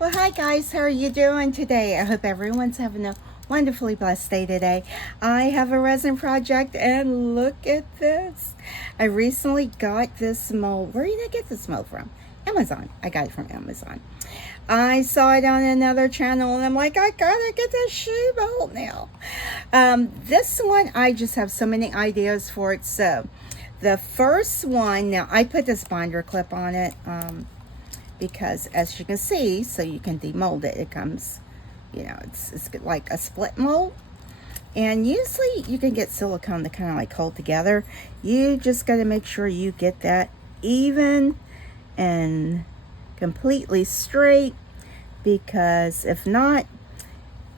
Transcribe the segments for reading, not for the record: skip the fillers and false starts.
Well, hi guys, how are you doing today? I hope everyone's having a wonderfully blessed day today. I have a resin project and look at this. I recently got this mold. Where did I get this mold from? Amazon. I got it from Amazon. I saw it on another channel and I'm like, I gotta get this shoe mold now. This one, I just have so many ideas for it. So the first one, now I put this binder clip on it. Because as you can see, so you can demold it, it comes, you know, it's like a split mold. And usually you can get silicone to kind of like hold together. You just got to make sure you get that even and completely straight, because if not,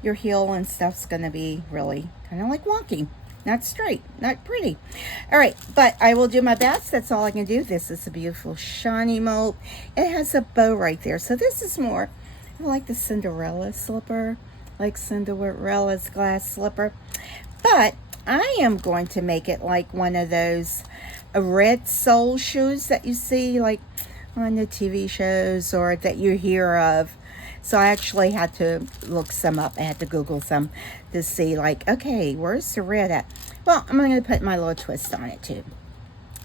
your heel and stuff's going to be really kind of like wonky. Not straight, not pretty. All right, but I will do my best. That's all I can do. This is a beautiful shiny mold. It has a bow right there. So this is more like the Cinderella slipper, like Cinderella's glass slipper. But I am going to make it like one of those red sole shoes that you see like on the TV shows or that you hear of. So I actually had to look some up. I had to Google some to see like, okay, where's the red at? Well, I'm going to put my little twist on it too.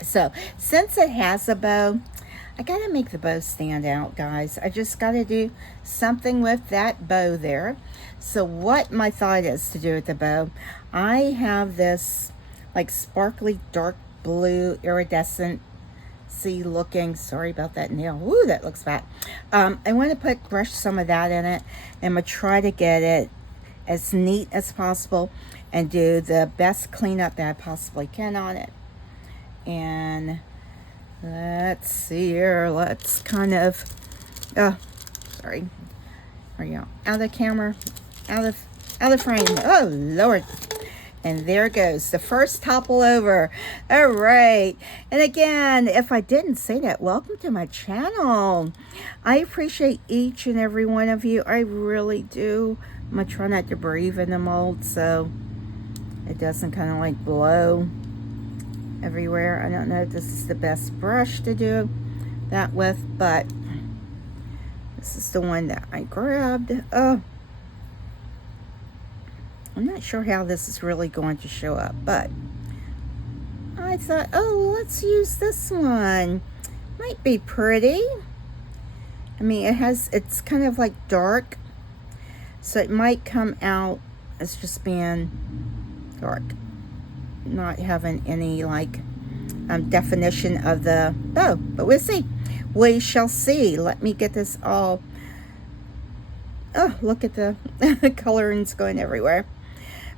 So since it has a bow, I got to make the bow stand out, guys. I just got to do something with that bow there. So what my thought is to do with the bow, I have this like sparkly dark blue iridescent looking, sorry about that nail. Ooh, that looks fat. I want to brush some of that in it, and I'm gonna try to get it as neat as possible and do the best cleanup that I possibly can on it. And let's see here, let's kind of sorry, there you go, out of the camera, out of the frame. Oh Lord. And there goes the first topple over. All right. And again, if I didn't say that, welcome to my channel. I appreciate each and every one of you. I really do. I'm going to try not to breathe in the mold so it doesn't kind of like blow everywhere. I don't know if this is the best brush to do that with, but this is the one that I grabbed. Oh. I'm not sure how this is really going to show up, but I thought, oh, let's use this one. Might be pretty. I mean, it's kind of like dark, so it might come out as just being dark, not having any like definition of the bow, but we'll see. We shall see. Let me get this all. Oh, look at the colorings going everywhere.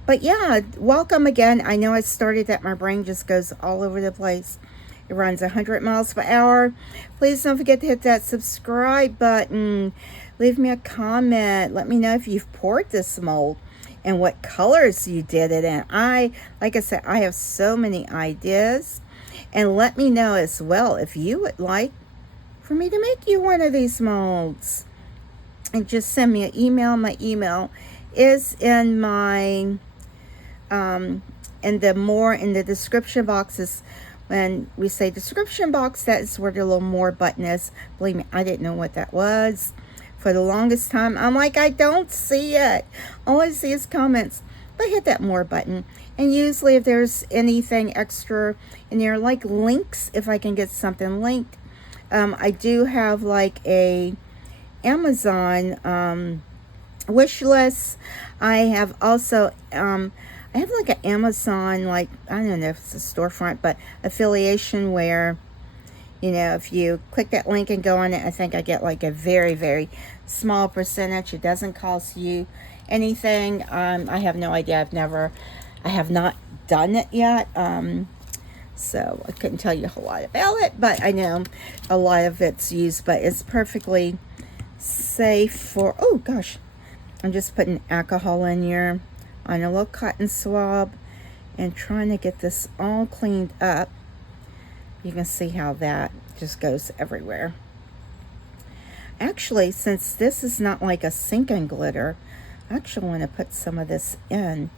But yeah, welcome again. I know I started that my brain just goes all over the place. It runs 100 miles per hour. Please don't forget to hit that subscribe button. Leave me a comment. Let me know if you've poured this mold and what colors you did it in. Like I said, I have so many ideas. And let me know as well if you would like for me to make you one of these molds. And just send me an email. My email is in my in the description boxes. When we say description box, that is where the little more button is. Believe me, I didn't know what that was for the longest time. I'm like, I don't see it. All I see is comments. But hit that more button, and usually if there's anything extra in there, like links, if I can get something linked, I do have like a Amazon wish list. I have also I have like an Amazon, like, I don't know if it's a storefront, but affiliation where, you know, if you click that link and go on it, I think I get like a very, very small percentage. It doesn't cost you anything. I have no idea. I have not done it yet. So I couldn't tell you a whole lot about it, but I know a lot of it's used, but it's perfectly safe for, oh gosh, I'm just putting alcohol in here on a little cotton swab and trying to get this all cleaned up. You can see how that just goes everywhere. Actually, since this is not like a sink and glitter, I actually want to put some of this in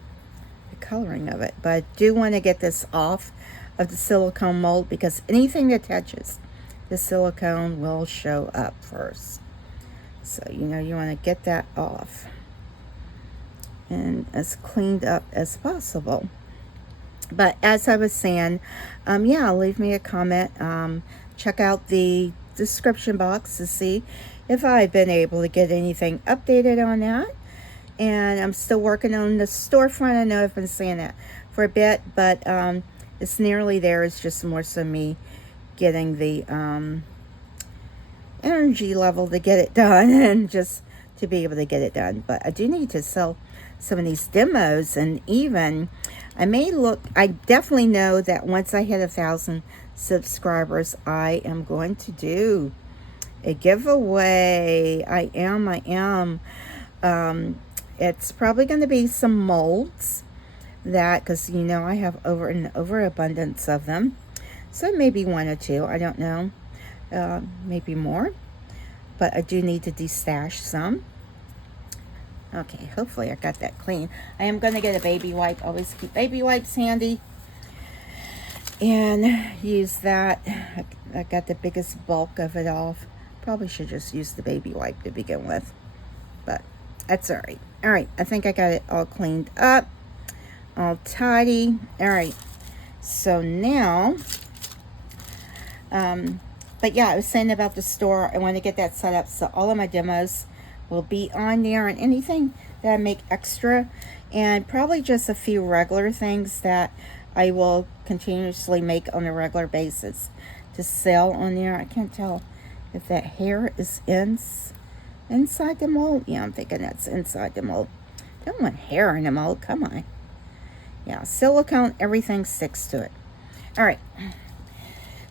the coloring of it, but I do want to get this off of the silicone mold because anything that touches the silicone will show up first. So, you know, you want to get that off and as cleaned up as possible. But as I was saying, yeah, leave me a comment. Check out the description box to see if I've been able to get anything updated on that. And I'm still working on the storefront. I know I've been saying that for a bit, but it's nearly there. It's just more so me getting the energy level to get it done and just to be able to get it done. But I do need to sell some of these demos, and even I definitely know that once I hit 1,000 subscribers, I am going to do a giveaway. I am. It's probably going to be some molds that, because you know I have an overabundance of them, so maybe one or two, I don't know, maybe more, but I do need to destash some. Okay, hopefully I got that clean. I am going to get a baby wipe. Always keep baby wipes handy and use that. I got the biggest bulk of it off. Probably should just use the baby wipe to begin with, but that's all right. All right, I think I got it all cleaned up, all tidy. All right, so now, but yeah, I was saying about the store. I want to get that set up so all of my demos will be on there, and anything that I make extra, and probably just a few regular things that I will continuously make on a regular basis to sell on there. I can't tell if that hair is inside the mold. Yeah, I'm thinking that's inside the mold. Don't want hair in the mold, come on. Yeah, silicone, everything sticks to it. All right,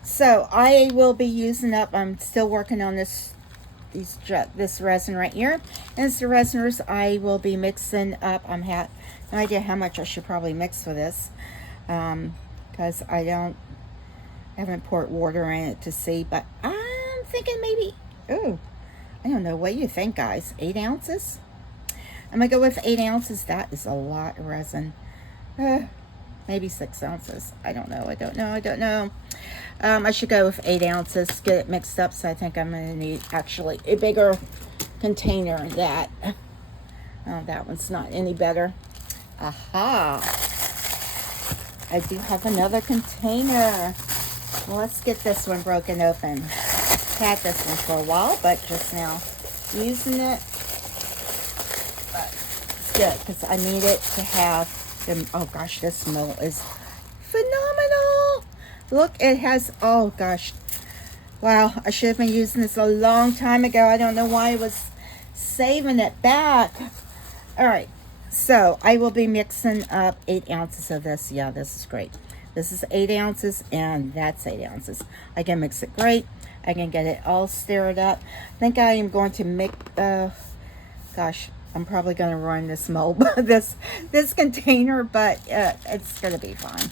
so I will be using up, I'm still working on this resin right here. And it's the resiners I will be mixing up. I have no idea how much I should probably mix for this, because I haven't poured water in it to see, but I'm thinking maybe, oh, I don't know, what do you think, guys? 8 ounces? I'm gonna go with 8 ounces. That is a lot of resin. Maybe 6 ounces. I don't know. I should go with 8 ounces, get it mixed up. So I think I'm gonna need actually a bigger container. That one's not any better. Aha! I do have another container. Well, let's get this one broken open. Had this one for a while, but just now using it. But it's good because I need it to have them. Oh gosh, this smell is phenomenal. Look, it has, oh gosh. Wow, I should have been using this a long time ago. I don't know why I was saving it back. All right, so I will be mixing up 8 ounces of this. Yeah, this is great. This is 8 ounces, and that's 8 ounces. I can mix it great. I can get it all stirred up. I think I am going to make, gosh, I'm probably going to ruin this mold, this container, but it's going to be fine.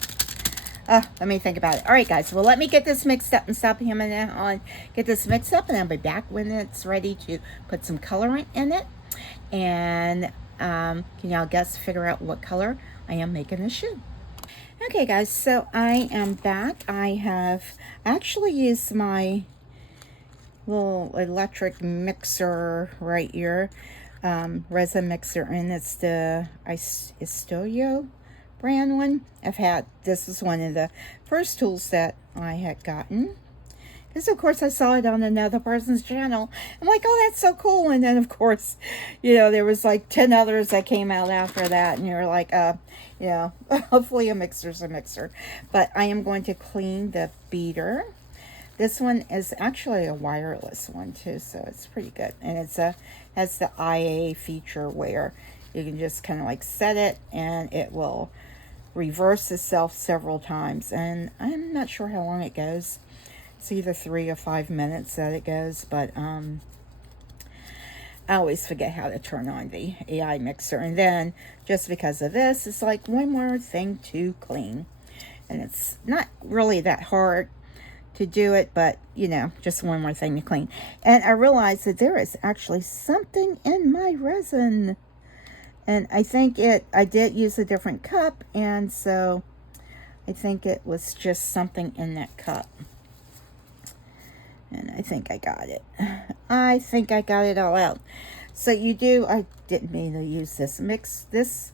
Let me think about it. All right, guys. Well, let me get this mixed up and stop hammering it on. Get this mixed up, and I'll be back when it's ready to put some colorant in it. And can y'all guess, figure out what color I am making this shoe? Okay, guys. So I am back. I have actually used my little electric mixer right here, resin mixer, and it's the Istoyo brand one. This is one of the first tools that I had gotten, because of course I saw it on another person's channel. I'm like, oh, that's so cool. And then of course, you know, there was like 10 others that came out after that, and you're like, you know, hopefully a mixer's a mixer. But I am going to clean the beater. This one is actually a wireless one too, so it's pretty good. And has the IA feature where you can just kind of like set it and it will reverse itself several times. And I'm not sure how long it goes. It's either 3 or 5 minutes that it goes, but I always forget how to turn on the AI mixer. And then just because of this, it's like one more thing to clean. And it's not really that hard to do it, but you know, just one more thing to clean. And I realized that there is actually something in my resin, and I think I did use a different cup, and so I think it was just something in that cup. And I think I got it. I think I got it all out. So you do, I didn't mean to use this, mix this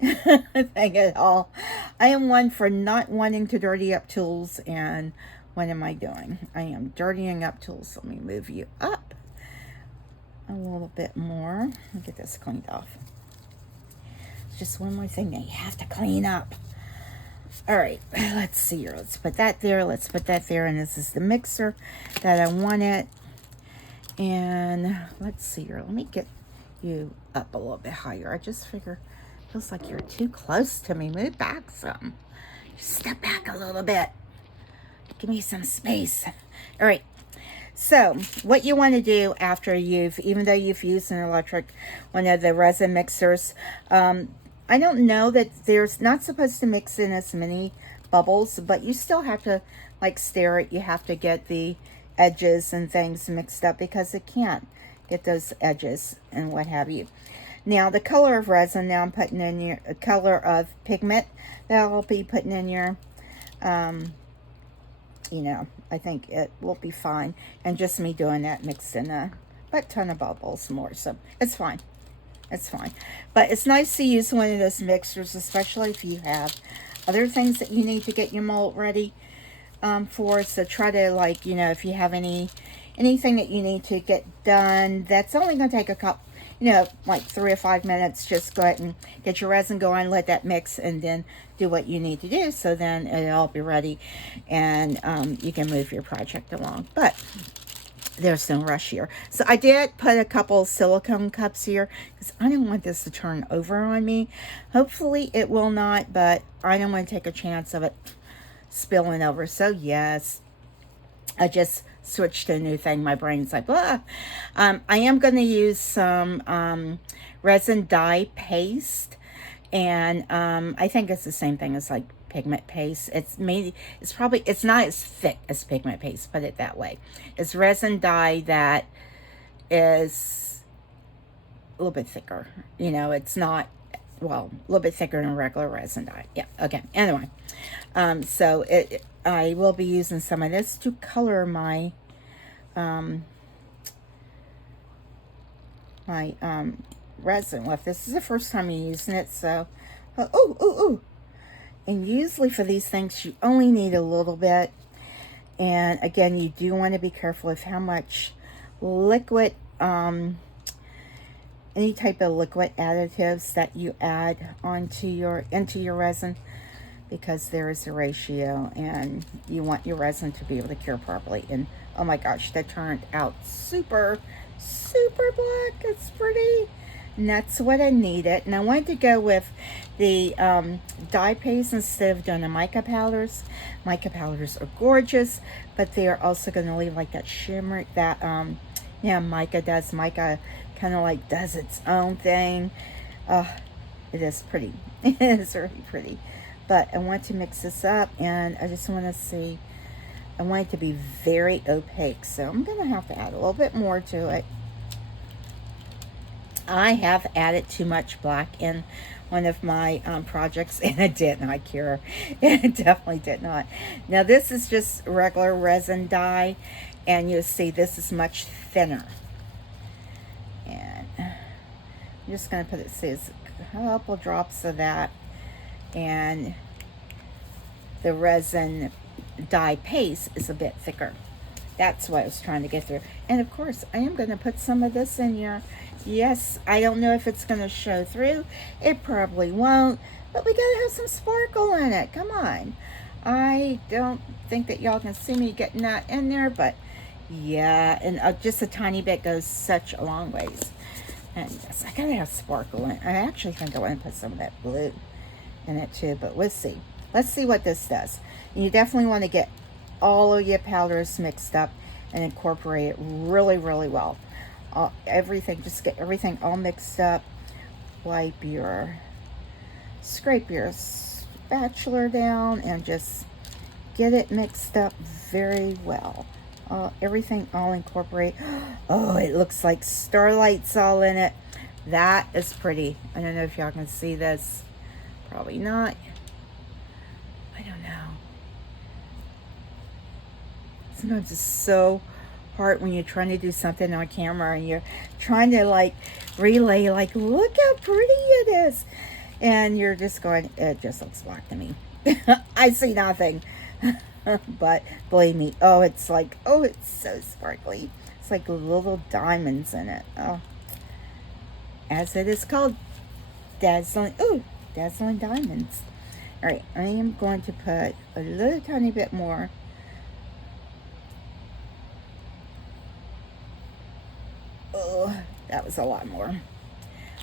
thing at all. I am one for not wanting to dirty up tools, and what am I doing? I am dirtying up tools. Let me move you up a little bit more. Let me get this cleaned off. It's just one more thing that you have to clean up. All right, let's see here. Let's put that there. Let's put that there. And this is the mixer that I wanted. And let's see here. Let me get you up a little bit higher. I just figure it feels like you're too close to me. Move back some. Just step back a little bit. Give me some space. All right. So what you want to do after even though you've used an electric, one of the resin mixers, I don't know that there's not supposed to mix in as many bubbles, but you still have to like stir it. You have to get the edges and things mixed up because it can't get those edges and what have you. Now the color of resin, now I'm putting in your color of pigment that I'll be putting in your, you know, I think it will be fine. And just me doing that mixed in a ton of bubbles more, so it's fine. It's fine. But it's nice to use one of those mixers, especially if you have other things that you need to get your mold ready for. So try to, like, you know, if you have anything that you need to get done, that's only going to take a couple, you know, like 3 or 5 minutes. Just go ahead and get your resin going, let that mix, and then do what you need to do. So then it'll all be ready, and you can move your project along. But there's no rush here. So I did put a couple silicone cups here because I don't want this to turn over on me. Hopefully it will not, but I don't want to take a chance of it spilling over. So yes, I just switched to a new thing. My brain's like, blah. I am going to use some resin dye paste, and I think it's the same thing as like pigment paste. It's not as thick as pigment paste, put it that way. It's resin dye that is a little bit thicker. You know, it's not, well, a little bit thicker than regular resin dye. Yeah, okay. Anyway, so I will be using some of this to color my resin. Well, if this is the first time you're using it, so and usually for these things, you only need a little bit. And again, you do want to be careful of how much liquid, any type of liquid additives that you add into your resin, because there is a ratio, and you want your resin to be able to cure properly. And oh my gosh, that turned out super, super black. It's pretty. And that's what I needed. And I wanted to go with the dye paste instead of doing the mica powders. Mica powders are gorgeous, but they are also going to leave like that shimmer that yeah, mica does. Mica kind of like does its own thing. It is pretty. It is really pretty. But I want to mix this up, and I just want to see. I want it to be very opaque, so I'm going to have to add a little bit more to it. I have added too much black in one of my projects, and it did not cure. It definitely did not. Now this is just regular resin dye, and you'll see this is much thinner. And I'm just going to put it, see, it's a couple drops of that, and the resin dye paste is a bit thicker. That's what I was trying to get through. And of course, I am going to put some of this in here. Yes, I don't know if it's going to show through. It probably won't. But we got to have some sparkle in it. Come on. I don't think that y'all can see me getting that in there. But yeah, and just a tiny bit goes such a long ways. And yes, I got to have sparkle in it. I actually think I want to put some of that blue in it too. But we'll see. Let's see what this does. And you definitely want to get all of your powders mixed up and incorporate it really, really well. Everything, just get everything all mixed up. Scrape your spatula down and just get it mixed up very well. Everything all incorporate. Oh, it looks like starlight's all in it. That is pretty. I don't know if y'all can see this. Probably not. I don't know. Sometimes it's so part when you're trying to do something on camera and you're trying to like relay, like, look how pretty it is. And you're just going, it just looks black to me. I see nothing. But believe me, oh, it's like, oh, it's so sparkly. It's like little diamonds in it. Oh, as it is called, dazzling, ooh, dazzling diamonds. All right, I am going to put a little tiny bit more. Oh, that was a lot more.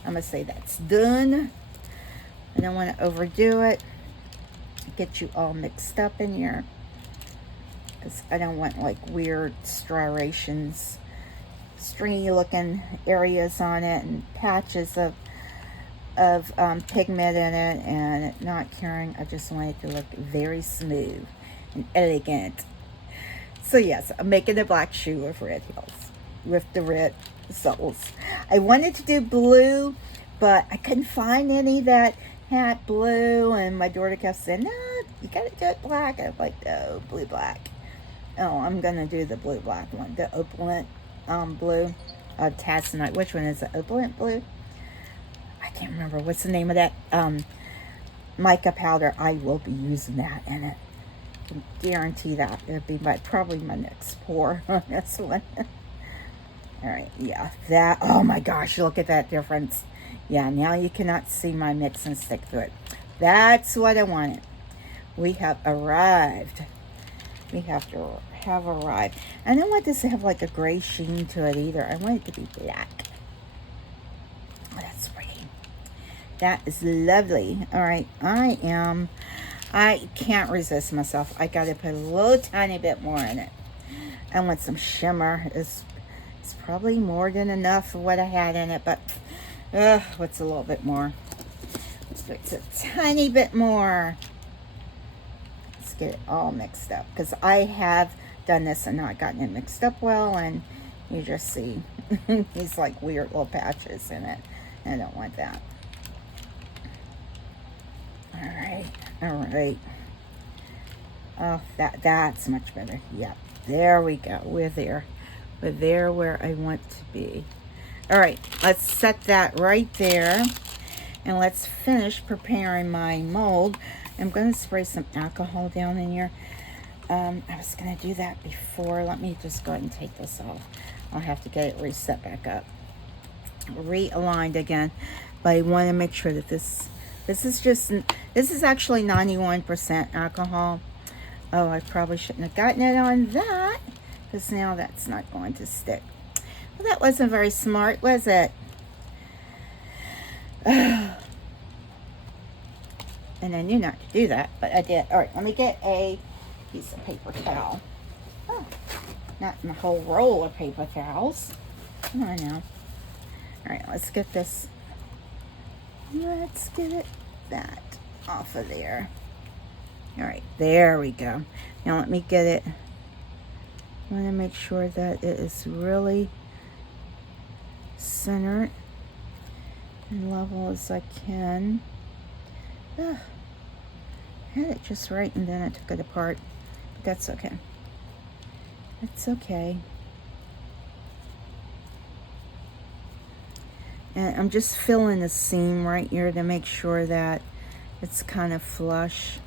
I'm gonna say that's done. I don't want to overdo it. Get you all mixed up in here, because I don't want like weird striations, stringy looking areas on it, and patches of pigment in it, and not caring. I just want it to look very smooth and elegant. So yes, I'm making a black shoe with red heels, with the red soles. I wanted to do blue, but I couldn't find any that had blue, and my daughter kept saying, no, you gotta do it black. I'm like, no, blue black. Oh, I'm gonna do the blue black one, the opalent blue, tassinite. Which one is it? Opalent blue? I can't remember what's the name of that mica powder. I will be using that in it. I can guarantee that. It'll be probably my next pour on this one. All right, yeah, that, oh my gosh, look at that difference. Yeah, now you cannot see my mix and stick through it. That's what I wanted. We have arrived. We have arrived. I don't want this to have like a gray sheen to it either. I want it to be black. Oh, that's pretty. That is lovely. All right, I can't resist myself. I got to put a little tiny bit more in it. I want some shimmer. It's probably more than enough of what I had in it, but what's a little bit more? Let's put a tiny bit more. Let's get it all mixed up, because I have done this and not gotten it mixed up well, and you just see these like weird little patches in it. I don't want that. All right. Oh, that's much better. Yep, there we go. We're there where I want to be. All right, let's set that right there, and let's finish preparing my mold. I'm going to spray some alcohol down in here. I was going to do that before. Let me just go ahead and take this off. I'll have to get it reset back up, realigned again. But I want to make sure that this is actually 91% alcohol. Oh, I probably shouldn't have gotten it on that, because now that's not going to stick. Well, that wasn't very smart, was it? And I knew not to do that, but I did. All right, let me get a piece of paper towel. Oh, not in a whole roll of paper towels. Come on now. All right, let's get this. Let's get that off of there. All right, there we go. Now let me get it. I want to make sure that it is really centered and level as I can. I had it just right, and then I took it apart, but that's okay. It's okay. And I'm just filling the seam right here to make sure that it's kind of flush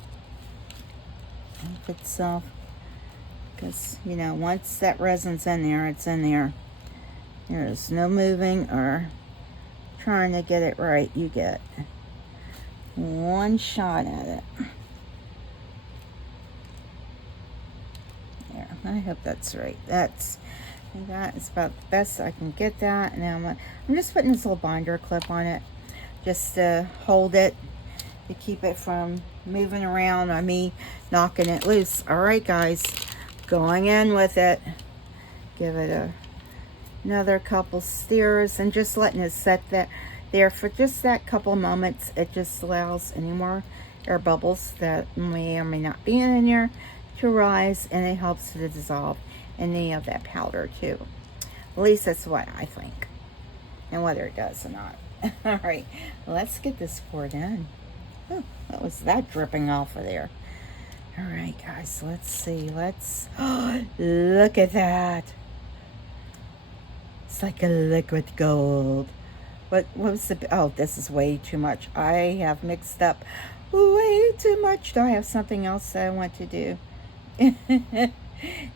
with itself. Because, you know, once that resin's in there, it's in there. There's no moving or trying to get it right. You get one shot at it. There, I hope that's right. That is about the best I can get that. And now I'm just putting this little binder clip on it, just to hold it, to keep it from moving around or me knocking it loose. All right, guys, going in with it. Give it another couple stirrs and just letting it set there for just that couple moments. It just allows any more air bubbles that may or may not be in there to rise, and it helps to dissolve any of that powder too. At least that's what I think, and whether it does or not. All right, let's get this poured in. Oh, what was that dripping off of there? All right, guys, let's see. Let's look at that. looks like a liquid gold. What was the, oh, this is way too much. I have mixed up way too much. Do I have something else that I want to do?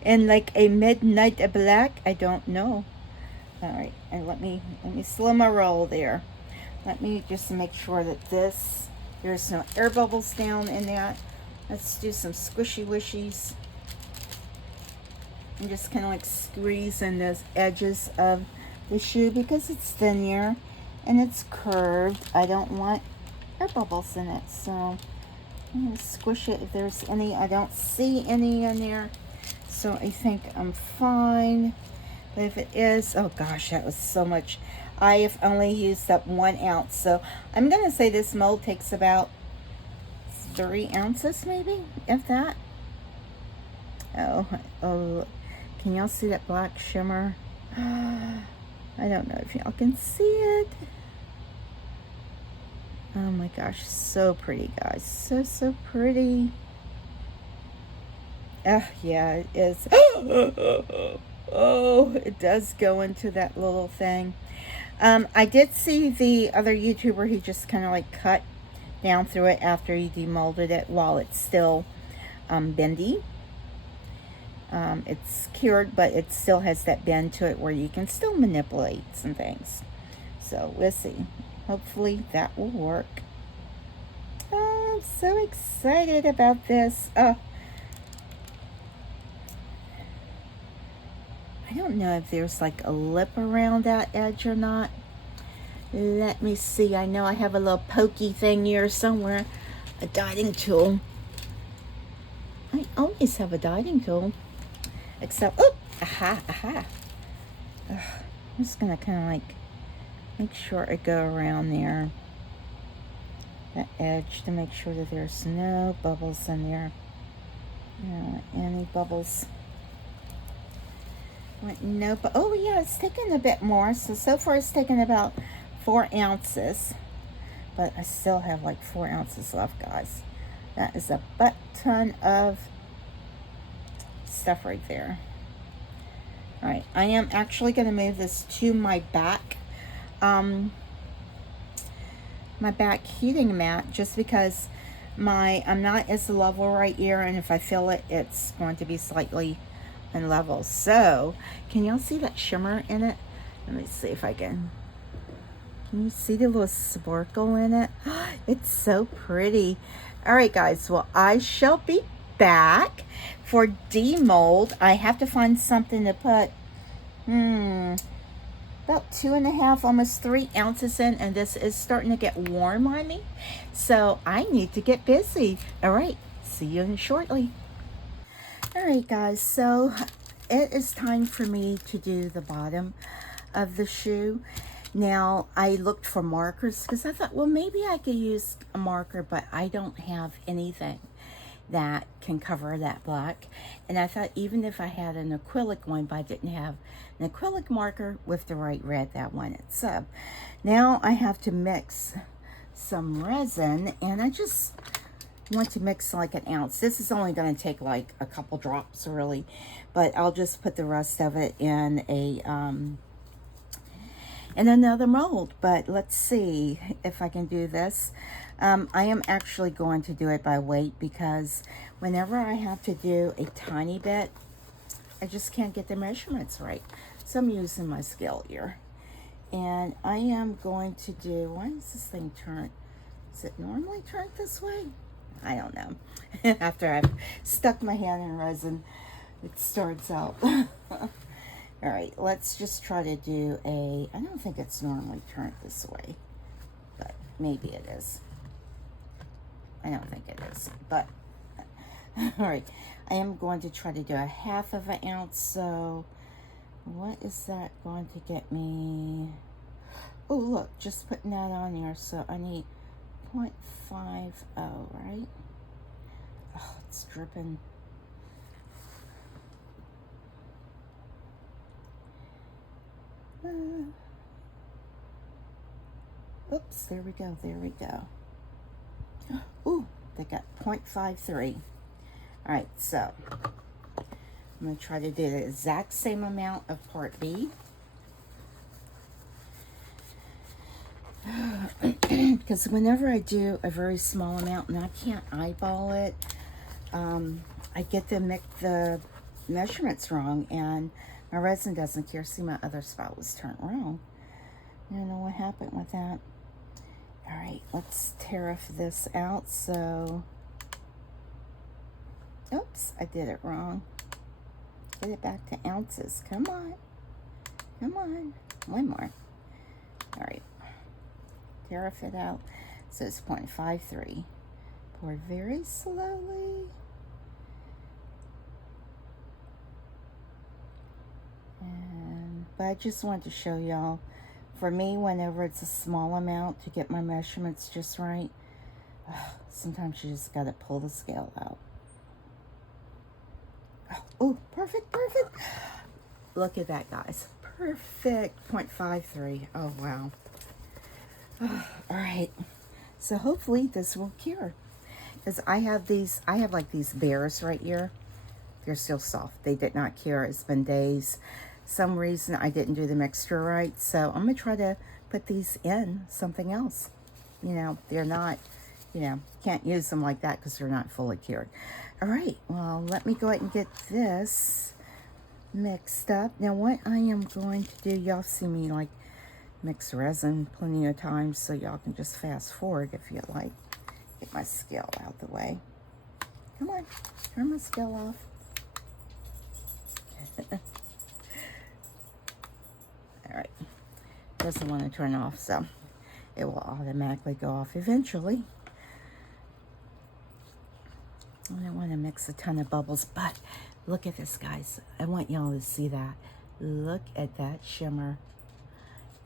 And like a midnight black? I don't know. All right, and let me slow my roll there. Let me just make sure that there's no air bubbles down in that. Let's do some squishy wishies. I'm just kind of like squeezing those edges of the shoe because it's thinner and it's curved. I don't want air bubbles in it, so I'm gonna squish it if there's any. I don't see any in there, so I think I'm fine. But if it is, oh gosh, that was so much. I have only used up 1 ounce, so I'm gonna say this mold takes about 3 ounces, maybe, if that. Oh, can y'all see that black shimmer? I don't know if y'all can see it. Oh my gosh, so pretty, guys. So pretty. Oh, yeah, it is. Oh, it does go into that little thing. I did see the other YouTuber who just kind of like cut down through it after he demolded it while it's still bendy. It's cured, but it still has that bend to it where you can still manipulate some things. So we'll see. Hopefully that will work. Oh, I'm so excited about this. I don't know if there's like a lip around that edge or not. Let me see. I know I have a little pokey thing here somewhere. A dotting tool. I always have a dotting tool. Except, oh, aha. Ugh, I'm just gonna kind of like make sure I go around there, that edge, to make sure that there's no bubbles in there. I don't want any bubbles. No, but oh yeah, it's taken a bit more. So far it's taken about 4 ounces, but I still have like 4 ounces left, guys. That is a butt ton of stuff right there. All right, I am actually going to move this to my back heating mat, just because I'm not as level right here, and if I feel it, it's going to be slightly unlevel. So can y'all see that shimmer in it? Let me see if I can you see the little sparkle in it? It's so pretty. All right, guys, well, I shall be back for demold. I have to find something to put about 2.5, almost 3 ounces in, and this is starting to get warm on me, so I need to get busy. All right, see you shortly. All right, guys, so it is time for me to do the bottom of the shoe. Now, I looked for markers because I thought, well, maybe I could use a marker, but I don't have anything that can cover that black. And I thought even if I had an acrylic one, but I didn't have an acrylic marker with the right red that I wanted. So now I have to mix some resin, and I just want to mix like 1 ounce. This is only going to take like a couple drops, really, but I'll just put the rest of it in another mold. But let's see if I can do this. I am actually going to do it by weight, because whenever I have to do a tiny bit, I just can't get the measurements right. So I'm using my scale here, and I am going to do, why is this thing turned? Is it normally turned this way? I don't know. After I've stuck my hand in resin, it starts out. All right, let's just try to do I don't think it's normally turned this way, but maybe it is. I don't think it is, but all right. I am going to try to do 1/2 ounce, so what is that going to get me? Oh, look, just putting that on there, so I need 0.50, right? Oh, it's dripping. Oops, there we go, there we go. Ooh, they got 0.53. All right, so I'm gonna try to do the exact same amount of part B. because whenever I do a very small amount and I can't eyeball it, I get the measurements wrong, and my resin doesn't care. See, my other spot was turned wrong. I don't know what happened with that. All right, let's tariff this out. So, oops, I did it wrong. Get it back to ounces. Come on. Come on. One more. All right. Tariff it out. So it's 0.53. Pour very slowly. But I just wanted to show y'all, for me, whenever it's a small amount, to get my measurements just right, sometimes you just gotta pull the scale out. Oh, perfect, perfect. Look at that, guys. Perfect. 0.53. Oh, wow. All right. So hopefully this will cure. Because I have like these bears right here. They're still soft. They did not cure. It's been days. Some reason I didn't do the mixture right. So I'm going to try to put these in something else. You know, they're not, you know, can't use them like that because they're not fully cured. All right. Well, let me go ahead and get this mixed up. Now, what I am going to do, y'all see me like mix resin plenty of times, so y'all can just fast forward if you like. Get my scale out the way. Come on, turn my scale off. All right, doesn't want to turn off, so it will automatically go off eventually. I don't want to mix a ton of bubbles, but look at this, guys. I want y'all to see that. Look at that shimmer.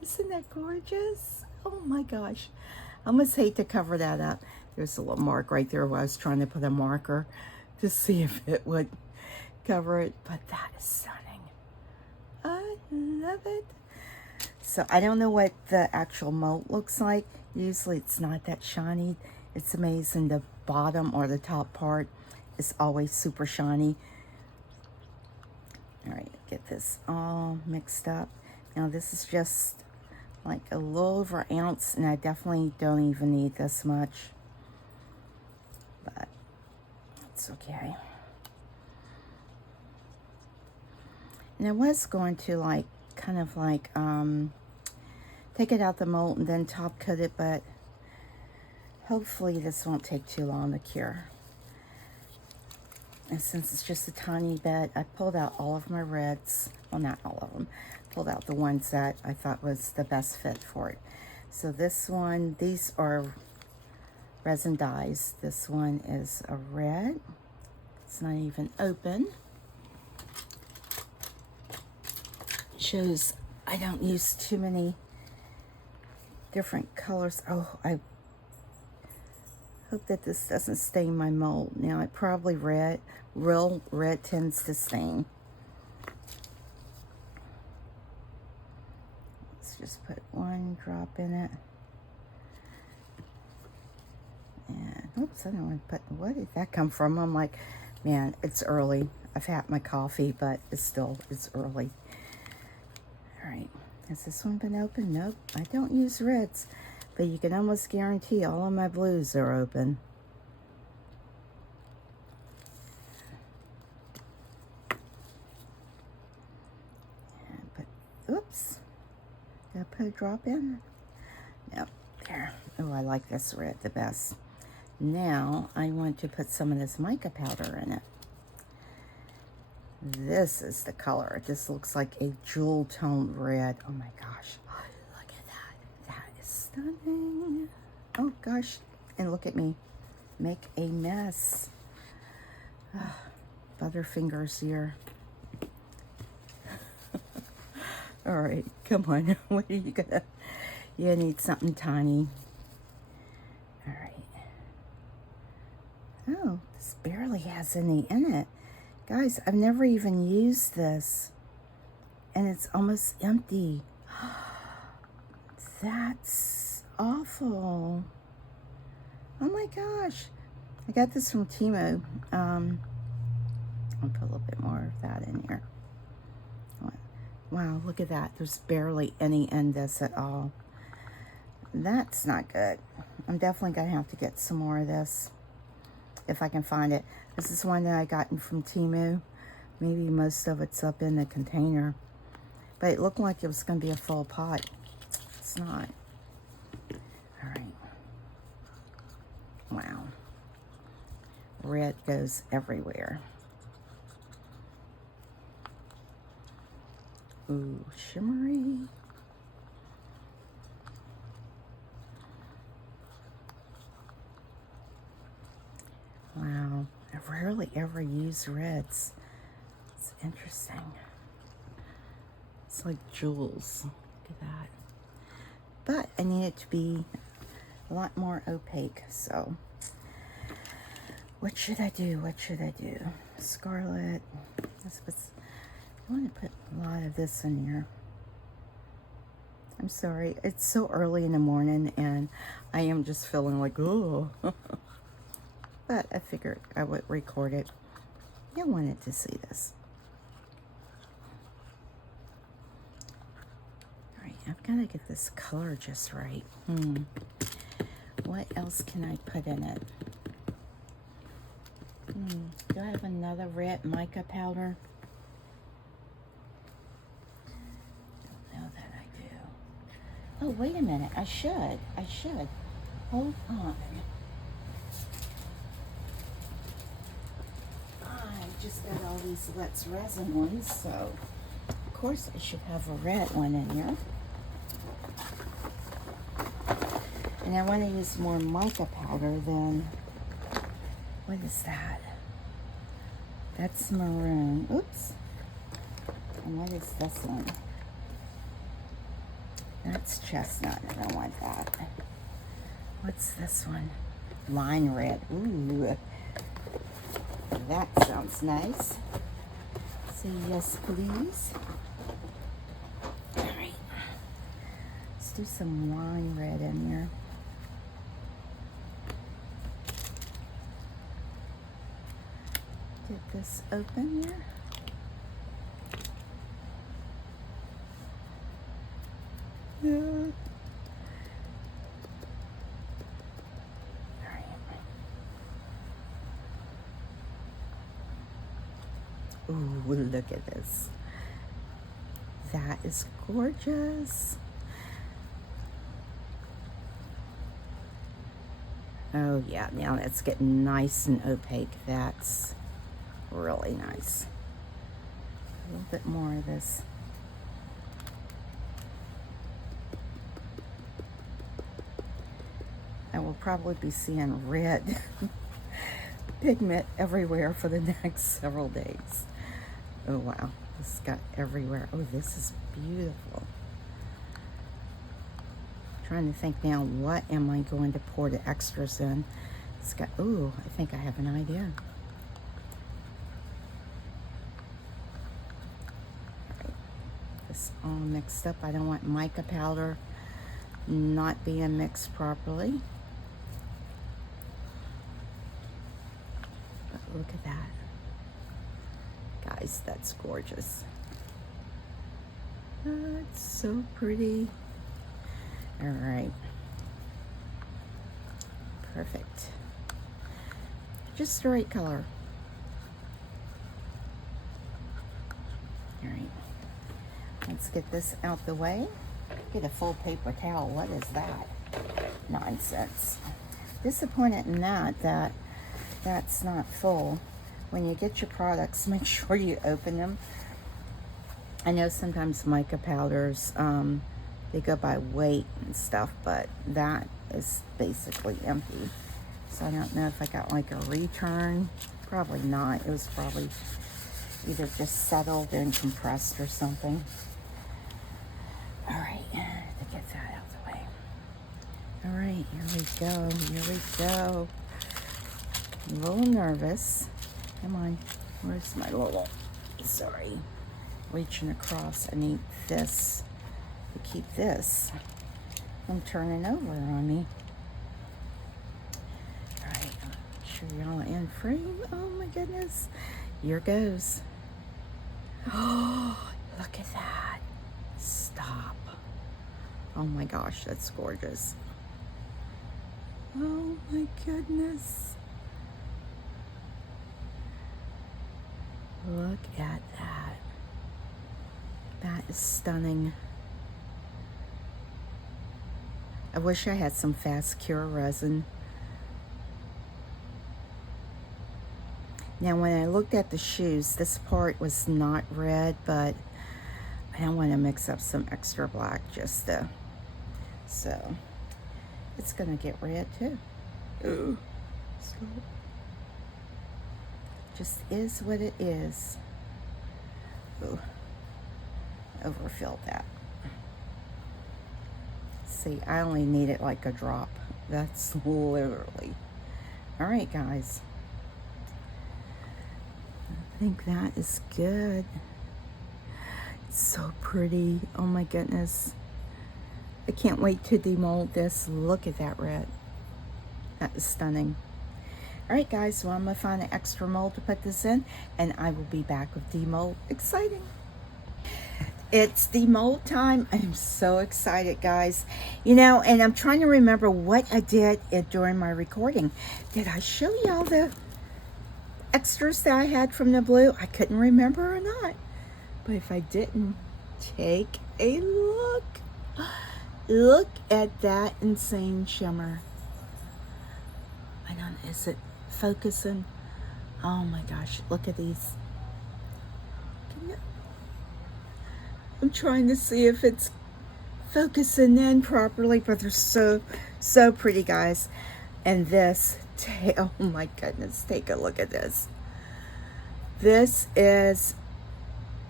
Isn't that gorgeous? Oh my gosh. I almost hate to cover that up. There's a little mark right there where I was trying to put a marker to see if it would cover it, but that is stunning. I love it. So I don't know what the actual mold looks like. Usually it's not that shiny. It's amazing. The bottom or the top part is always super shiny. All right, get this all mixed up. Now this is just like a little over an ounce, and I definitely don't even need this much, but it's okay. And I was going to like kind of like take it out the mold and then top coat it, but hopefully this won't take too long to cure. And since it's just a tiny bit, I pulled out all of my reds. Well, not all of them. Pulled out the ones that I thought was the best fit for it. So this one, these are resin dyes. This one is a red. It's not even open. Shows I don't use too many different colors. Oh, I hope that this doesn't stain my mold. Now, it probably real red tends to stain. Let's just put one drop in it. And, oops, I don't want to put, where did that come from? I'm like, man, it's early. I've had my coffee, but it's early. All right, has this one been open? Nope, I don't use reds, but you can almost guarantee all of my blues are open. And put, oops, did I put a drop in? Nope, there. Oh, I like this red the best. Now I want to put some of this mica powder in it. This is the color. This looks like a jewel toned red. Oh my gosh. Look at that. That is stunning. Oh gosh. And look at me. Make a mess. Butterfingers here. All right. Come on. What are you gonna? You need something tiny. All right. Oh, this barely has any in it. Guys, I've never even used this, and it's almost empty. That's awful. Oh my gosh. I got this from Temu. I'll put a little bit more of that in here. Wow, look at that. There's barely any in this at all. That's not good. I'm definitely gonna have to get some more of this if I can find it. This is one that I gotten from Temu. Maybe most of it's up in the container, but it looked like it was gonna be a full pot. It's not. All right. Wow. Red goes everywhere. Ooh, shimmery. Wow, I rarely ever use reds. It's interesting. It's like jewels. Look at that. But I need it to be a lot more opaque, so what should I do? What should I do? Scarlet. I want to put a lot of this in here. I'm sorry, it's so early in the morning and I am just feeling like, oh. But I figured I would record it. I wanted to see this. All right, I've got to get this color just right. What else can I put in it? Do I have another red mica powder? Don't know that I do. Oh, wait a minute. I should. Hold on. I just got all these Let's Resin ones, so of course I should have a red one in here. And I want to use more mica powder than, what is that? That's maroon. Oops. And what is this one? That's chestnut. I don't want that. What's this one? Wine red. Ooh. That sounds nice. Say yes, please. All right. Let's do some wine red in there. Get this open here. Yeah. Ooh, look at this. That is gorgeous. Oh yeah, now it's getting nice and opaque. That's really nice. A little bit more of this. I will probably be seeing red pigment everywhere for the next several days. Oh wow, this got everywhere. Oh, this is beautiful. Trying to think now, what am I going to pour the extras in? It's got, ooh, I think I have an idea. All right. This all mixed up. I don't want mica powder not being mixed properly. But look at that. Guys, that's gorgeous. It's so pretty. All right. Perfect. Just the right color. All right. Let's get this out the way. Get a full paper towel. What is that? Nonsense. Disappointed in that that's not full. When you get your products, make sure you open them. I know sometimes mica powders, they go by weight and stuff, but that is basically empty. So I don't know if I got like a return. Probably not. It was probably either just settled and compressed or something. All right, to get that out of the way. All right, here we go. Here we go. I'm a little nervous. Come on. Where's my little, sorry, reaching across. I need this to keep this from turning over on me. All right, make sure y'all are in frame. Oh my goodness. Here goes. Oh, look at that. Stop. Oh my gosh, that's gorgeous. Oh my goodness. Look at that. That is stunning. I wish I had some fast cure resin. Now when I looked at the shoes, this part was not red, but I don't want to mix up some extra black just to, so it's gonna get red too. Ooh. So just is what it is. Ooh. Overfilled that. See, I only needed like a drop. That's literally. All right, guys. I think that is good. It's so pretty. Oh my goodness. I can't wait to demold this. Look at that red. That is stunning. All right, guys. Well, I'm going to find an extra mold to put this in, and I will be back with demold. Exciting. It's demold time. I'm so excited, guys. You know, and I'm trying to remember what I did during my recording. Did I show y'all the extras that I had from the blue? I couldn't remember or not. But if I didn't, take a look. Look at that insane shimmer. I don't know, is it focusing? Oh my gosh, look at these. I'm trying to see if it's focusing in properly, but they're so pretty, guys. And this, oh my goodness, take a look at this. This is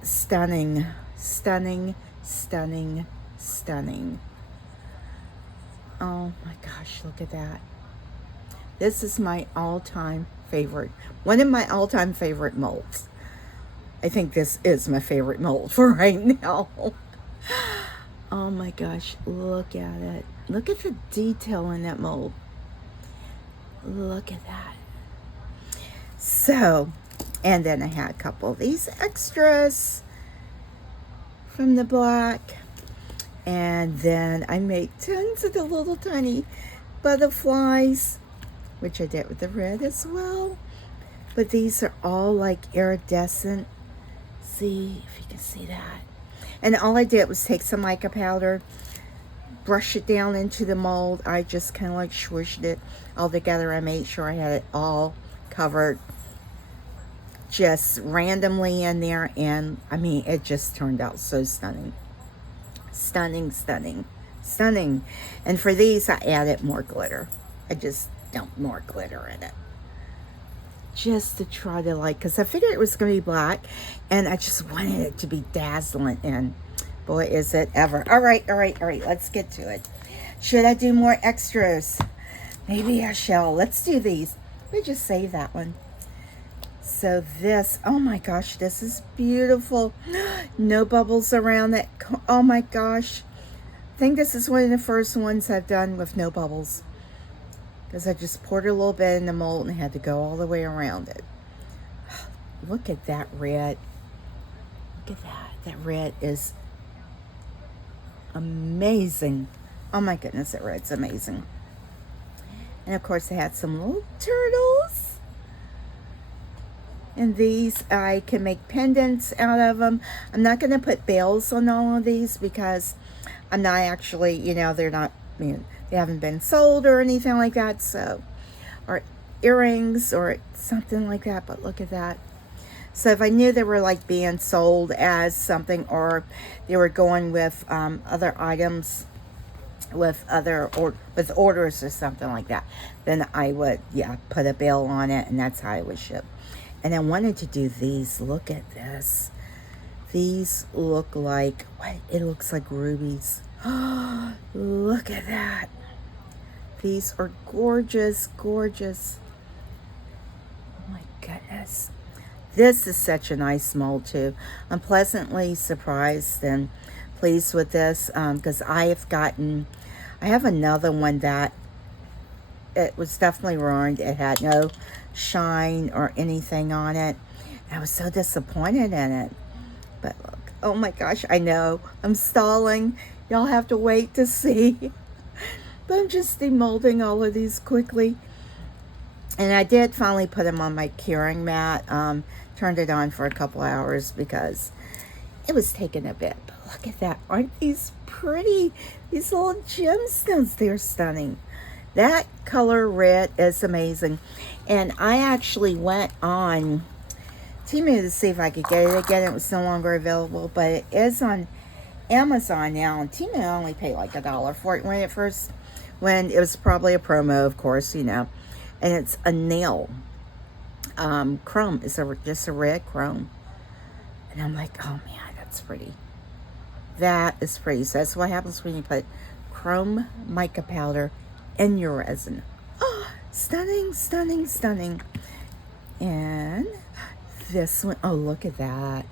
stunning, stunning, stunning, stunning. Oh my gosh, look at that. This is my all-time favorite, one of my all-time favorite molds. I think this is my favorite mold for right now. Oh my gosh, look at it. Look at the detail in that mold. Look at that. So, and then I had a couple of these extras from the black. And then I made tons of the little tiny butterflies, which I did with the red as well. But these are all like iridescent. See if you can see that. And all I did was take some mica powder, brush it down into the mold. I just kind of like swooshed it all together. I made sure I had it all covered just randomly in there. And I mean, it just turned out so stunning. Stunning, stunning, stunning. And for these, I added more glitter. I just dumped more glitter in it. Just to try to like, because I figured it was going to be black, and I just wanted it to be dazzling, and boy, is it ever. All right, let's get to it. Should I do more extras? Maybe I shall. Let's do these. Let me just save that one. So this, oh my gosh, this is beautiful. No bubbles around it. Oh my gosh. I think this is one of the first ones I've done with no bubbles, because I just poured a little bit in the mold and had to go all the way around it. Look at that red. Look at that. That red is amazing. Oh my goodness, that red's amazing. And of course I had some little turtles. And these, I can make pendants out of them. I'm not going to put bells on all of these because I'm not actually, you know, they're not, I mean, they haven't been sold or anything like that, so, or earrings or something like that. But look at that. So if I knew they were like being sold as something, or they were going with other items, with other with orders or something like that, then I would, yeah, put a bill on it, and that's how I would ship. And I wanted to do these. Look at this. These look like, what? It looks like rubies. Look at that. These are gorgeous, gorgeous. Oh my goodness. This is such a nice mold too. I'm pleasantly surprised and pleased with this, because I have another one that it was definitely ruined. It had no shine or anything on it. I was so disappointed in it. But look, oh my gosh, I know I'm stalling. Y'all have to wait to see. But I'm just demolding all of these quickly. And I did finally put them on my curing mat. Turned it on for a couple hours because it was taking a bit. But look at that. Aren't these pretty? These little gemstones, they're stunning. That color red is amazing. And I actually went on Temu to see if I could get it again. It was no longer available, but it is on Amazon now. And Temu only paid like $1 for it when it was probably a promo, of course, you know. And it's a nail chrome. It's just a red chrome. And I'm like, oh man, that's pretty. That is pretty. So that's what happens when you put chrome mica powder in your resin. Oh, stunning, stunning, stunning. And this one, oh, look at that.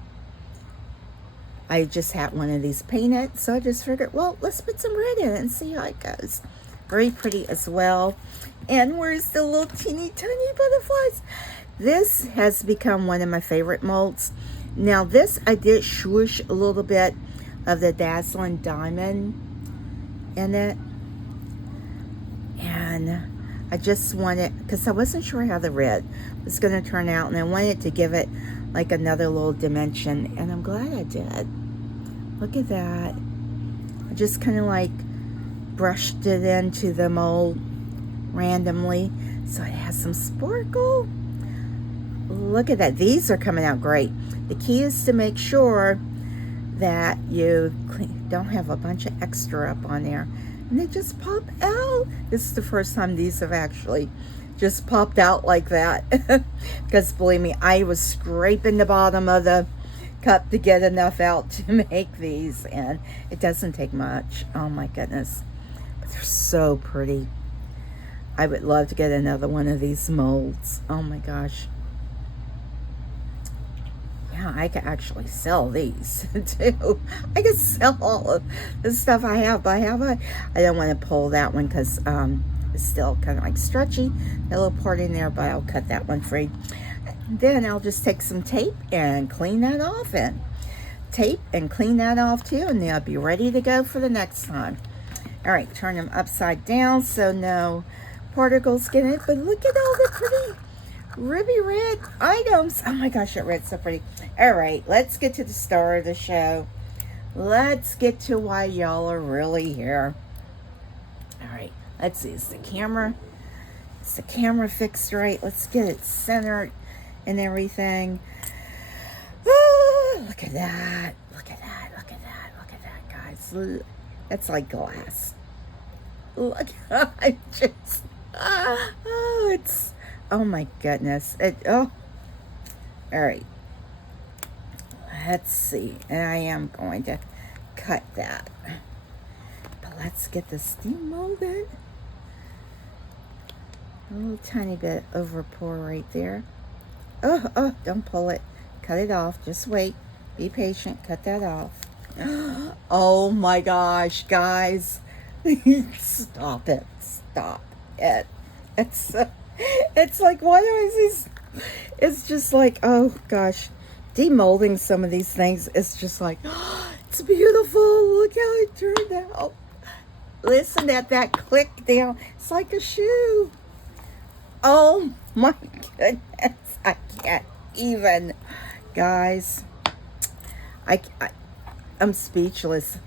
I just had one of these painted, so I just figured, well, let's put some red in it and see how it goes. Very pretty as well. And where's the little teeny tiny butterflies? This has become one of my favorite molds. Now this, I did swoosh a little bit of the Dazzling Diamond in it. And I just wanted, because I wasn't sure how the red was going to turn out. And I wanted to give it like another little dimension. And I'm glad I did. Look at that. I just kind of like brushed it into the mold randomly so it has some sparkle. Look at that. These are coming out great. The key is to make sure that you don't have a bunch of extra up on there and they just pop out. This is the first time these have actually just popped out like that. Because believe me, I was scraping the bottom of the cup to get enough out to make these, and it doesn't take much. Oh my goodness, but they're so pretty. I would love to get another one of these molds. Oh my gosh. Yeah, I could actually sell these too. I could sell all of the stuff I have, but I don't want to pull that one because it's still kind of like stretchy. A little part in there, but I'll cut that one free. Then I'll just take some tape and clean that off, and tape and clean that off too, and they'll be ready to go for the next time. All right, turn them upside down so no particles get in it. But look at all the pretty ruby red items. Oh my gosh, that red's so pretty. All right, let's get to the star of the show. Let's get to why y'all are really here. All right, let's see. Is the camera fixed right? Let's get it centered and everything. Oh, look at that. Look at that. Look at that. Look at that, guys. That's like glass. Look, I just, oh, it's, oh my goodness. All right. Let's see. And I am going to cut that. But let's get this demolded. A little tiny bit over pour right there. Oh, don't pull it. Cut it off. Just wait. Be patient. Cut that off. Oh my gosh, guys. Stop it. Stop it. It's like, why do I see? It's just like, oh gosh. Demolding some of these things is just like, oh, it's beautiful. Look how it turned out. Listen at that click down. It's like a shoe. Oh my goodness. I can't even. Guys, I'm speechless.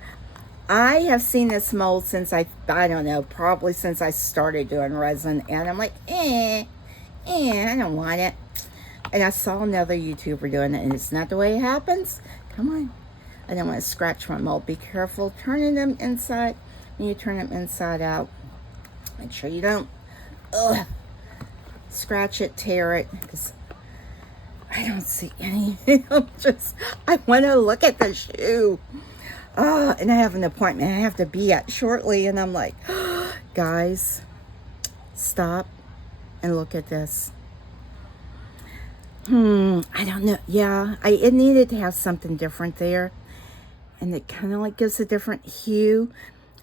I have seen this mold since I don't know, probably since I started doing resin, and I'm like, I don't want it. And I saw another YouTuber doing it, and it's not the way it happens. Come on. I don't want to scratch my mold. Be careful turning them inside. When you turn them inside out, make sure you don't scratch it, tear it, because I don't see any. I want to look at the shoe. And I have an appointment I have to be at shortly, and I'm like, guys, stop and look at this. I don't know. Yeah, it needed to have something different there, and it kind of like gives a different hue.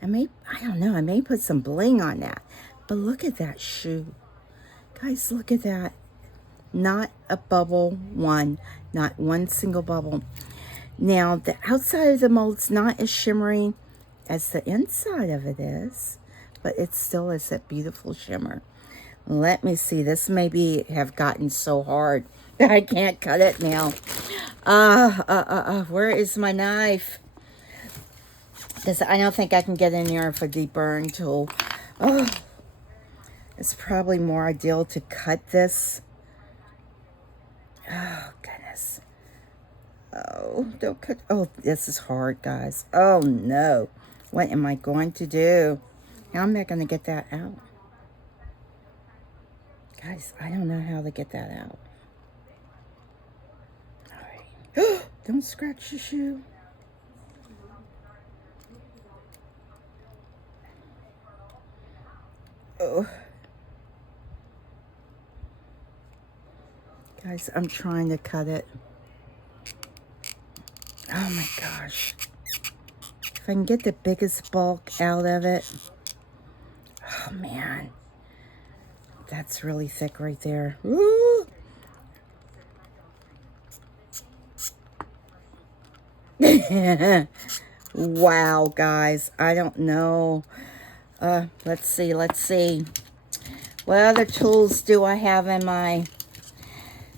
I don't know, I may put some bling on that, but look at that shoe. Guys, look at that. Not a bubble one, not one single bubble. Now, the outside of the mold's not as shimmery as the inside of it is, but it still is that beautiful shimmer. Let me see. This maybe have gotten so hard that I can't cut it now. Where is my knife? Because I don't think I can get in there with a deburring tool. Oh, it's probably more ideal to cut this. Oh, goodness. Oh, don't cut. Oh, this is hard, guys. Oh, no. What am I going to do? How am I going to get that out? Guys, I don't know how to get that out. All right. Don't scratch the shoe. Oh. Guys, I'm trying to cut it. Oh my gosh. If I can get the biggest bulk out of it. Oh man. That's really thick right there. Woo! Wow, guys. I don't know. Let's see. What other tools do I have in my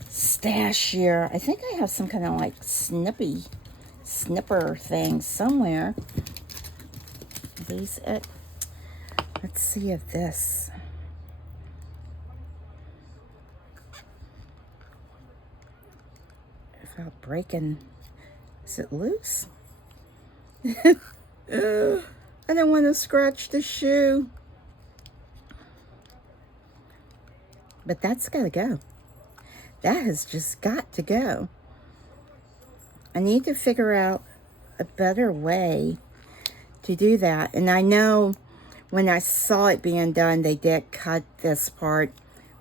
stash here? I think I have some kind of like snipper thing somewhere. These it. Let's see if this. Without breaking. Is it loose? I don't want to scratch the shoe. But that's got to go. That has just got to go. I need to figure out a better way to do that. And I know when I saw it being done, they did cut this part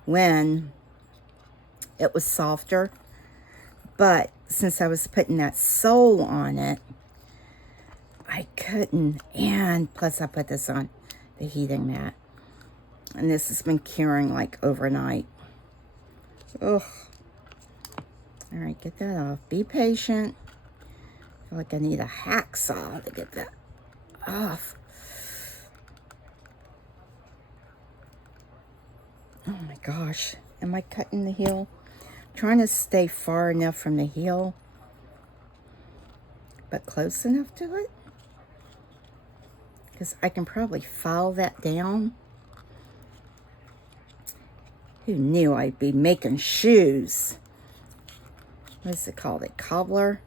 when it was softer. But since I was putting that sole on it, I couldn't. And plus I put this on the heating mat. And this has been curing like overnight. Ugh. All right, get that off. Be patient. I feel like I need a hacksaw to get that off. Oh my gosh. Am I cutting the heel? I'm trying to stay far enough from the heel, but close enough to it. Because I can probably file that down. Who knew I'd be making shoes? What is it called? A cobbler?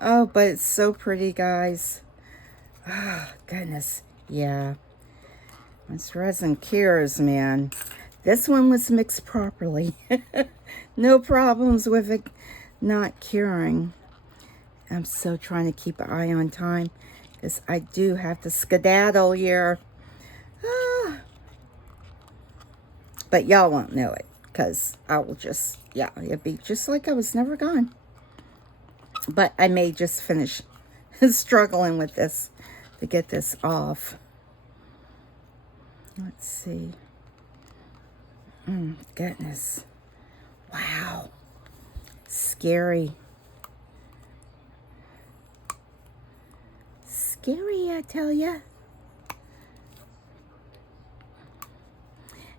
Oh, but it's so pretty, guys. Oh, goodness. Yeah. This resin cures, man. This one was mixed properly. No problems with it not curing. I'm so trying to keep an eye on time because I do have to skedaddle here. But y'all won't know it because I will just, yeah, it'll be just like I was never gone. But I may just finish struggling with this to get this off. Let's see. Goodness. Wow. Scary. Scary, I tell ya.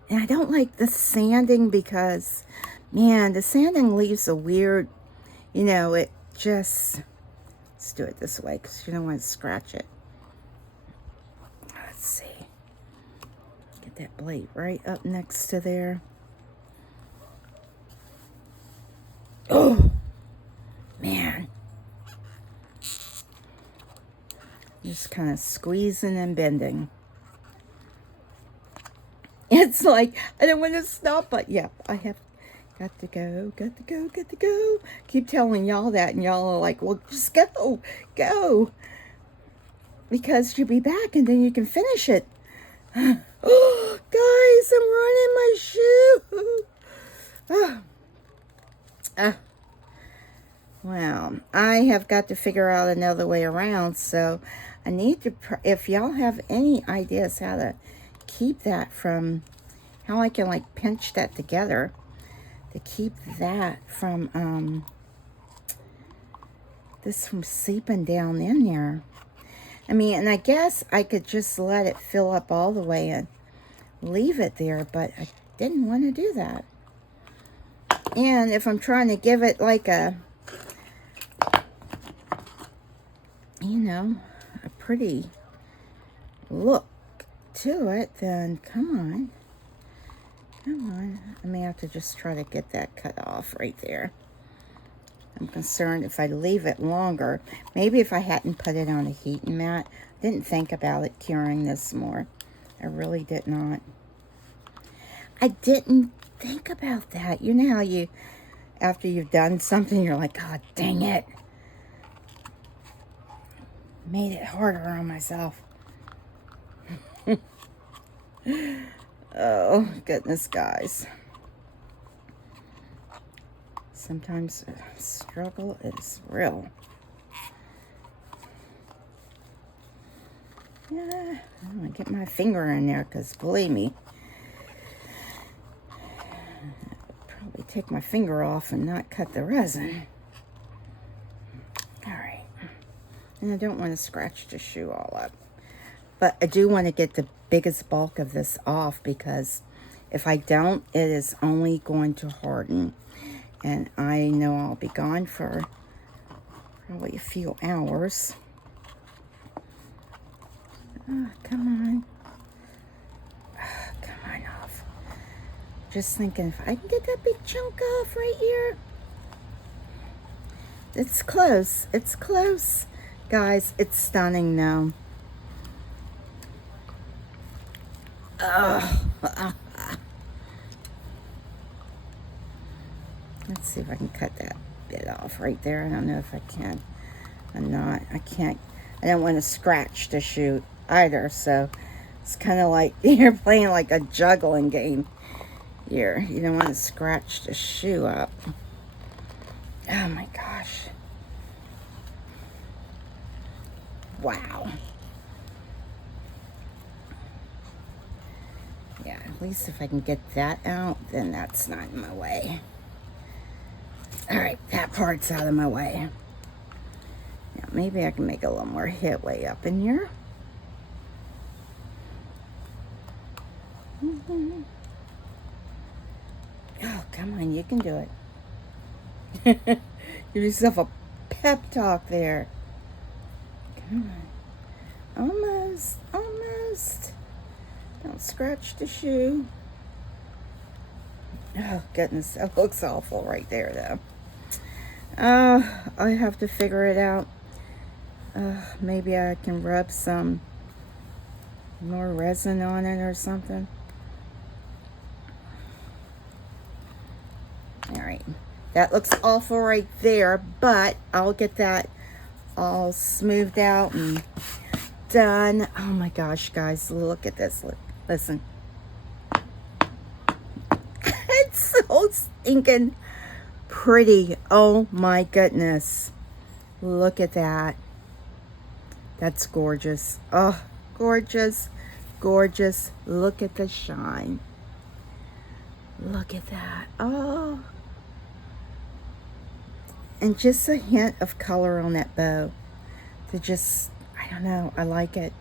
And I don't like the sanding because, man, the sanding leaves a weird, you know, it just, let's do it this way because you don't want to scratch it. Let's see. Get that blade right up next to there. Oh, man. Just kind of squeezing and bending. It's like, I don't want to stop, but yeah, I have got to go. Keep telling y'all that, and y'all are like, well, just go. Because you'll be back, and then you can finish it. Oh, guys, I'm running my shoe. Wow, I have got to figure out another way around, so I need to, if y'all have any ideas how to keep that from, how I can like pinch that together to keep that from this from seeping down in there. I mean, and I guess I could just let it fill up all the way and leave it there, but I didn't want to do that. And if I'm trying to give it like a, you know, a pretty look to it, then come on. Come on. I may have to just try to get that cut off right there. I'm concerned if I leave it longer. Maybe if I hadn't put it on a heating mat. Didn't think about it curing this more. I really did not. I didn't think about that. You know how you, after you've done something, you're like, God dang it. Made it harder on myself. Oh, goodness, guys. Sometimes struggle is real. Yeah, I'm going to get my finger in there because, believe me, I'll probably take my finger off and not cut the resin. All right. And I don't want to scratch the shoe all up. But I do want to get the biggest bulk of this off because if I don't, it is only going to harden. And I know I'll be gone for probably a few hours. Oh, come on. Oh, come on off. Just thinking if I can get that big chunk off right here. It's close. It's close. Guys, it's stunning now. Let's see if I can cut that bit off right there. I don't know if I can. I'm not. I can't. I don't want to scratch the shoe either. So it's kind of like you're playing like a juggling game here. You don't want to scratch the shoe up. Oh my gosh. Wow. Yeah, at least if I can get that out, then that's not in my way. All right, that part's out of my way. Now, maybe I can make a little more headway up in here. Oh, come on, you can do it. Give yourself a pep talk there. Come on. Almost, almost. Don't scratch the shoe. Oh, goodness, that looks awful right there, though. I have to figure it out. Maybe I can rub some more resin on it or something. All right, that looks awful right there, but I'll get that all smoothed out and done. Oh my gosh, guys, look at this. Look, listen. It's so stinking pretty. Oh my goodness. Look at that. That's gorgeous. Oh, gorgeous, gorgeous. Look at the shine. Look at that. Oh. And just a hint of color on that bow. To just, I don't know, I like it.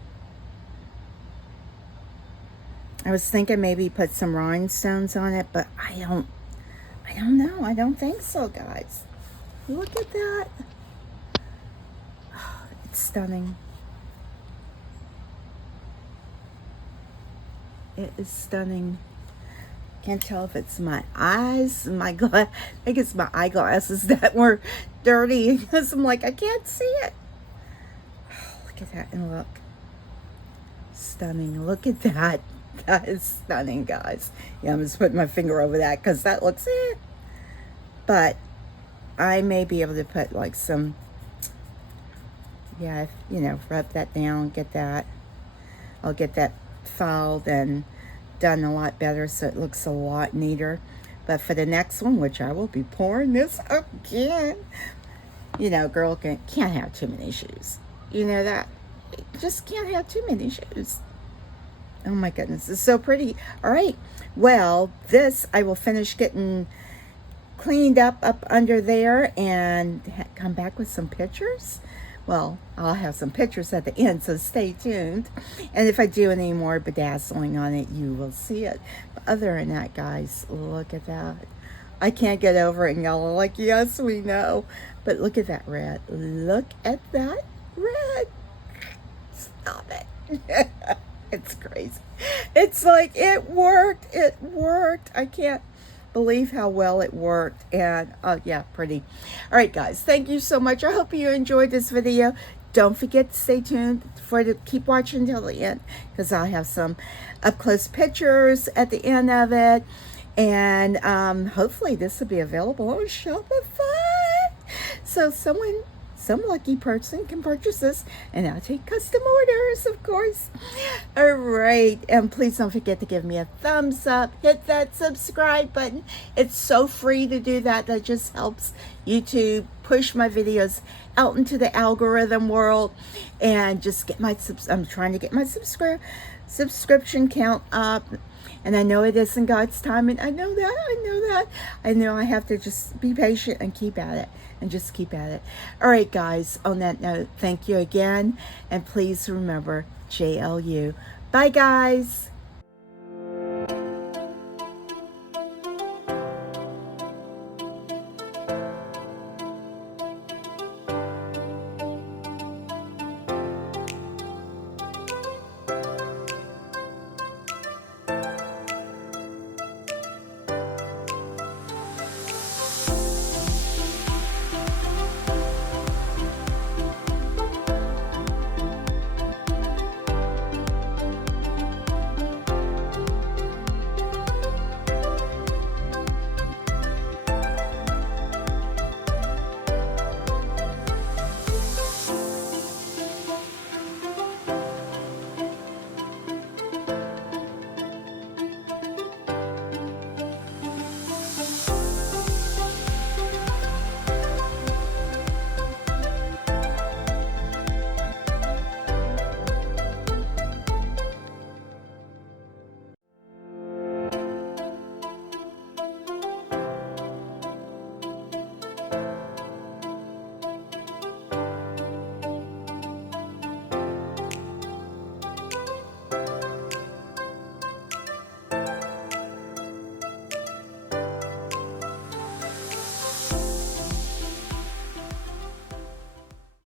I was thinking maybe put some rhinestones on it, but I don't know. I don't think so, guys. Look at that. Oh, it's stunning. It is stunning. Can't tell if it's my eyes, I think it's my eyeglasses that were dirty because I'm like, I can't see it. Oh, look at that and look. Stunning. Look at that. That is stunning, guys. Yeah, I'm just putting my finger over that because that looks it. But I may be able to put like some, yeah, you know, rub that down, get that. I'll get that filed and done a lot better so it looks a lot neater. But for the next one, which I will be pouring this again, you know, girl can't have too many shoes. You know that? You just can't have too many shoes. Oh my goodness, it's so pretty. All right, well, this I will finish getting cleaned up under there and come back with some pictures. Well, I'll have some pictures at the end, so stay tuned. And if I do any more bedazzling on it, you will see it. But other than that, guys, look at that. I can't get over it and yellow like, yes, we know. But look at that red. Look at that red. Stop it. It's crazy. It's like it worked. It worked. I can't believe how well it worked. And yeah, pretty. All right, guys, thank you so much. I hope you enjoyed this video. Don't forget to stay tuned to keep watching until the end, because I'll have some up close pictures at the end of it. And hopefully this will be available on Shopify, so some lucky person can purchase this, and I'll take custom orders, of course. All right, and please don't forget to give me a thumbs up, hit that subscribe button. It's so free to do that. That just helps YouTube push my videos out into the algorithm world, and just get my I'm trying to get my subscription count up. And I know it isn't God's time, and I know that. I know I have to just be patient and keep at it, and just keep at it. All right, guys, on that note, thank you again, and please remember, JLU. Bye, guys.